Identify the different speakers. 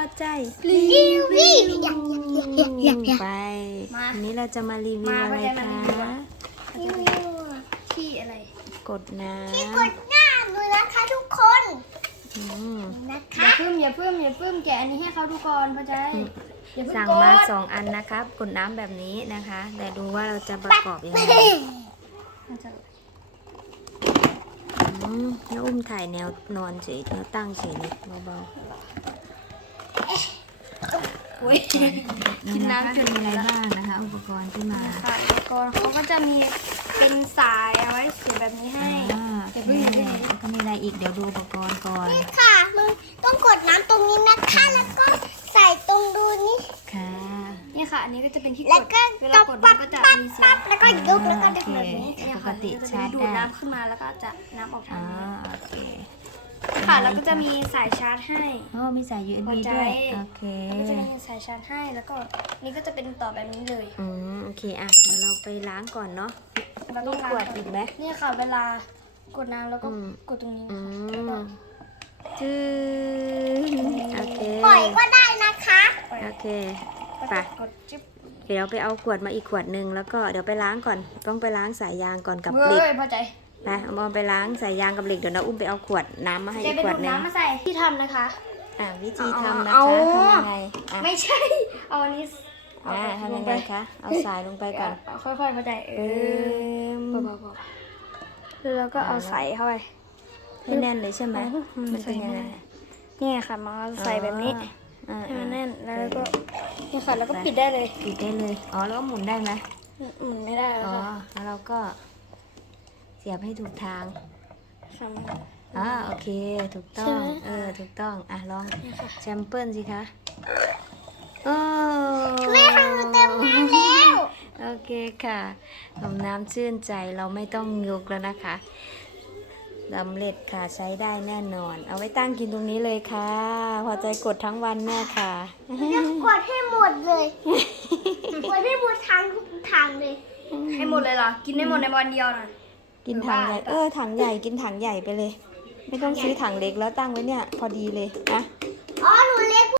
Speaker 1: ใจ
Speaker 2: รีวิว
Speaker 1: ไปวันนี้เราจะมารีวิวอะไรคะ
Speaker 2: รีวิวที่อะไร
Speaker 1: กดน้ำ
Speaker 2: ที่กดน้ำดูนะคะทุกคนนะคะอย่าเพิ่มแกะอันนี้ให้เขาดูก่อนเข้าใจ
Speaker 1: สั่งมา2 อันนะครับกดน้ำแบบนี้นะคะแต่ดูว่าเราจะประกอบยังไงแล้วอุ้มถ่ายแนวนอนเฉยแนวตั้งเฉยนิดเบาๆกินน้ำจุดอะไรบ้างนะคะอุปกรณ์ที่มา
Speaker 2: ค่ะอุปกรณ์เขาก็จะมีเป็นสายเอาไว้เสียบแบบนี้ให้
Speaker 1: แล้วก็มีอะไรอีกเดี๋ยวดูอุปกรณ์ก่อน
Speaker 2: ค่ะมึงต้องกดน้ำตรงนี้นะคะแล้วก็ใส่ตรงดูนี่
Speaker 1: ค่ะ
Speaker 2: นี่ค่ะอันนี้ก็จะเป็นที่กดเวลากดมันก็จะมีเสียงแล้วก็ยกแล้วก็ดึงแบบนี้
Speaker 1: ปกติชาร์จ
Speaker 2: ดูดน้ำขึ้นมาแล้วก็จะน้ำออกทางนี้
Speaker 1: โอเค
Speaker 2: ค่ะแล้วก็จะมีสายชาร์จให้
Speaker 1: มีสาย USB ด้วยโอเค
Speaker 2: ก็จะมีสายชาร์จให้แล้วก็นี่ก็จะเป็นต่อแบบนี้เลย
Speaker 1: โอเคอ่ะเดี๋ยวเราไปล้างก่อนเนาะ
Speaker 2: เราต้อง
Speaker 1: กดอีกไหม
Speaker 2: นี่ค่ะเวลากดน้ำแล้วก็กดตรงนี้นะคะ
Speaker 1: โอเค
Speaker 2: ปล่อยก็ได้นะคะ
Speaker 1: โอเคไปเดี๋ยวไปเอาขวดมาอีกขวดหนึ่งแล้วก็เดี๋ยวไปล้างก่อนต้องไปล้างสายยางก่อนกับเหล็ก
Speaker 2: พอใจ
Speaker 1: ไปเอามาไปล้างสายยางกับเหล็กเดี๋ยวนะอุ้มไปเอาขวดน้ำมาให้อีกขวดนึง
Speaker 2: น้ำมาใส่ที่ทำนะคะ
Speaker 1: วิธีทำนะคะทำยังไง
Speaker 2: ไม่ใช่เอาอันนี้
Speaker 1: ทำยังไงคะเอาสายลงไปก่อน
Speaker 2: ค่อยๆพอใจแล้วก็เอาใส่เข้าไป
Speaker 1: ให้แน่นเลยใช่ไหมมันเป็นยังไง
Speaker 2: นี่ค่ะมาใส่แบบนี้ให้มันแน่นแล้วก็นี่ค่ะแล้วก็ปิดได้เลย
Speaker 1: แล้วก็หมุนได้ไหม
Speaker 2: หมุนไม่ได้
Speaker 1: แล้วเราก็เสียบให้ถูกทางโอเคถูกต้องถูกต้องลองแชมเปิลสิคะ
Speaker 2: แม่ทำเต็มน้ำแล้ว
Speaker 1: โอเคค่ะน้ำชื่นใจเราไม่ต้องยกแล้วนะคะสำเร็จค่ะใช้ได้แน่นอนเอาไว้ตั้งกินตรงนี้เลยค่ะพอใจกดทั้งวันแน่ค่ะ
Speaker 2: กดให้หมดเลยกดให้หมดทางเลยให้หมดเลยเหรอกินได้หมดในวันเดียวนะ
Speaker 1: กินถังใหญ่ถังใหญ่กินถังใหญ่ไปเลยไม่ต้องซื้อถังเล็กแล้วตั้งไว้เนี่ยพอดีเลยนะ
Speaker 2: หนูเล็ก